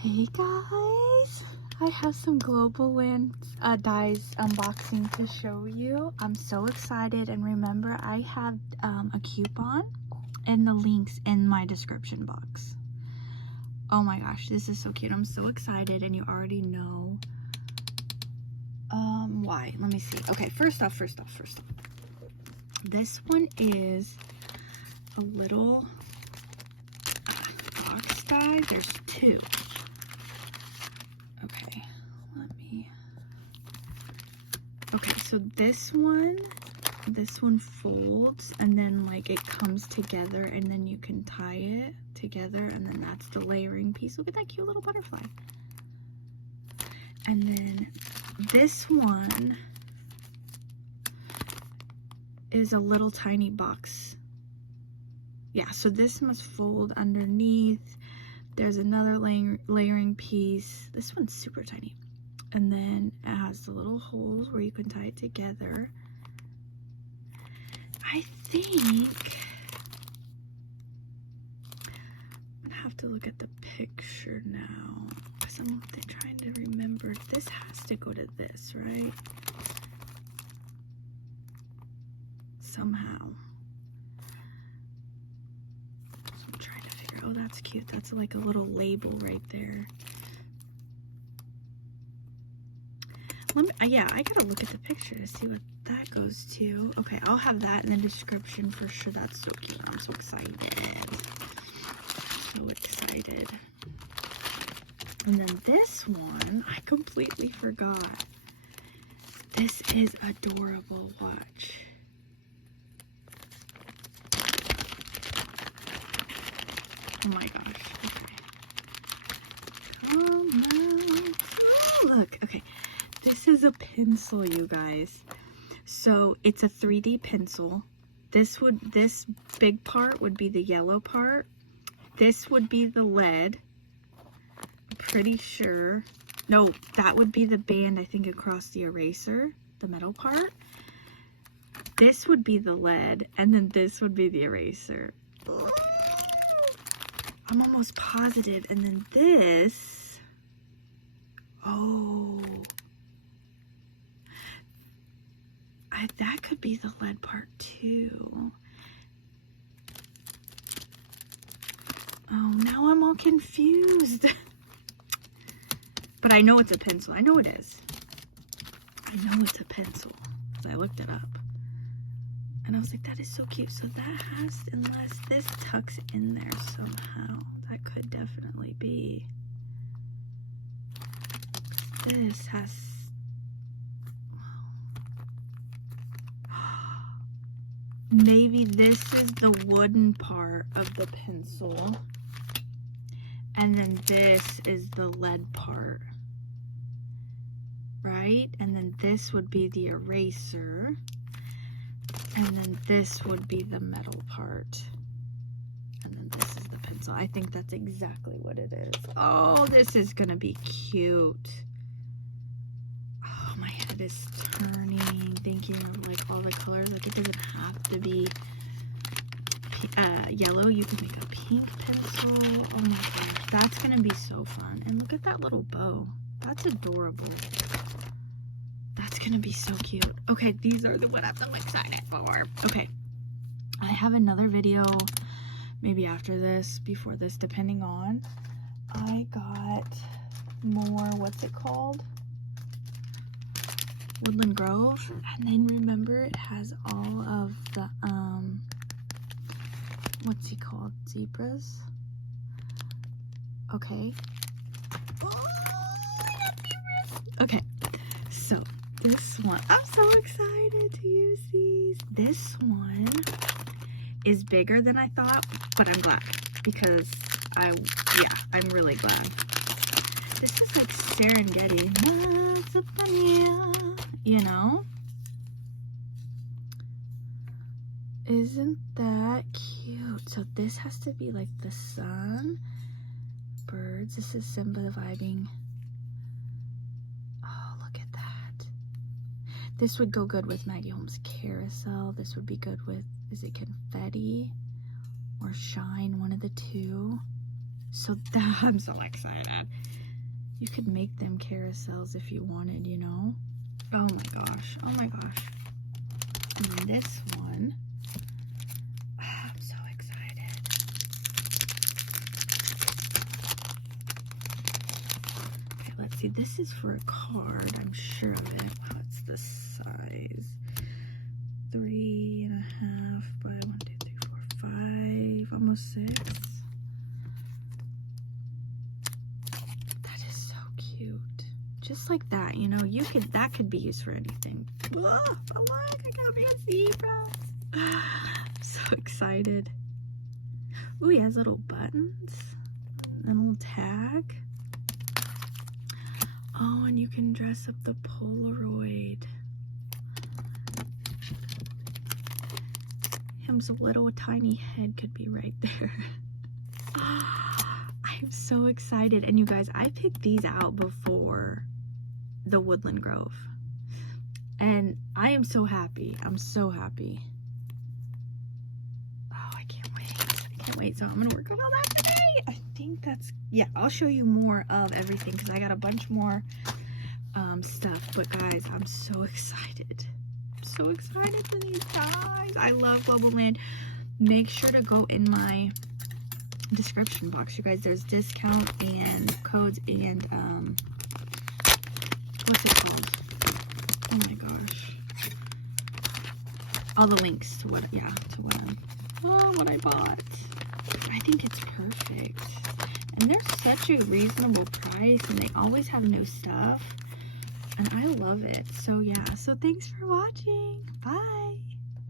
Hey guys, I have some Globleland dies unboxing to show you. I'm so excited, and remember I have a coupon and the links in my description box. Oh my gosh, this is so cute. I'm so excited, and you already know why. Let me see. Okay, first off, this one is a little box die. There's two. Okay, so this one folds, and then like it comes together, and then you can tie it together, and then that's the layering piece. Look at that cute little butterfly. And then this one is a little tiny box. Yeah, so this must fold underneath. There's another layering piece. This one's super tiny. And then it has the little holes where you can tie it together. I think I'm gonna have to look at the picture now, because I'm trying to remember. This has to go to this, right? Somehow. So I'm trying to figure out. Oh, that's cute. That's like a little label right there. Yeah, I gotta look at the picture to see what that goes to. Okay, I'll have that in the description for sure. That's so cute. I'm so excited. So excited. And then this one, I completely forgot. This is adorable. Watch. Oh my gosh. Okay. Come on. Oh, look. Okay. This is a pencil, you guys. So it's a 3D pencil. This big part would be the yellow part. This would be the lead. I'm pretty sure. No, that would be the band, I think, across the eraser, the metal part. This would be the lead, and then this would be the eraser. I'm almost positive. And then this, oh, that could be the lead part too. Oh, now I'm all confused. But I know it's a pencil. I know it is. I know it's a pencil because I looked it up. And I was like, that is so cute. So that has, unless this tucks in there somehow, that could definitely be. This has, maybe this is the wooden part of the pencil, and then this is the lead part, right? And then this would be the eraser, and then this would be the metal part, and then this is the pencil. I think that's exactly what it is. Oh, this is gonna be cute. Oh, my head is turning thinking of like all the colors. Like, it doesn't have to be yellow. You can make a pink pencil. Oh my gosh, that's gonna be so fun. And look at that little bow. That's adorable. That's gonna be so cute. Okay, these are the what I'm so excited for. Okay, I have another video maybe after this, before this, depending on. I got more, what's it called? Woodland Grove. And then remember, it has all of the what's he called? Zebras. Okay. Okay, so this one, I'm so excited to use these. This one is bigger than I thought, but I'm glad, because I'm really glad. This is like Serengeti, you know? Isn't that cute? So this has to be like the sun, birds. This is Simba vibing. Oh, look at that. This would go good with Maggie Holmes' Carousel. This would be good with, is it confetti or shine? One of the two. So that, I'm so excited. You could make them carousels if you wanted, you know? Oh my gosh. Oh my gosh. And then this one. I'm so excited. Okay, let's see. This is for a card. I'm sure of it. What's the size? 3.5 by 1, 2, 3, 4, 5, almost 6. That is so cute. Just like that, you know, that could be used for anything. Whoa, oh look, I got me a zebra. I'm so excited. Ooh, he has little buttons and a little tag. Oh, and you can dress up the Polaroid. Him's little tiny head could be right there. I'm so excited. And you guys, I picked these out before the Woodland Grove. And I am so happy. I'm so happy. Oh, I can't wait. I can't wait. So I'm going to work on all that today. I think that's, yeah, I'll show you more of everything because I got a bunch more stuff. But guys, I'm so excited. So excited for these guys. I love Globleland. Make sure to go in my description box, you guys. There's discount and codes and what's it called? Oh my gosh, all the links to what, yeah, to what I bought. I think it's perfect, and they're such a reasonable price, and they always have new stuff. And I love it. So yeah, so thanks for watching. Bye.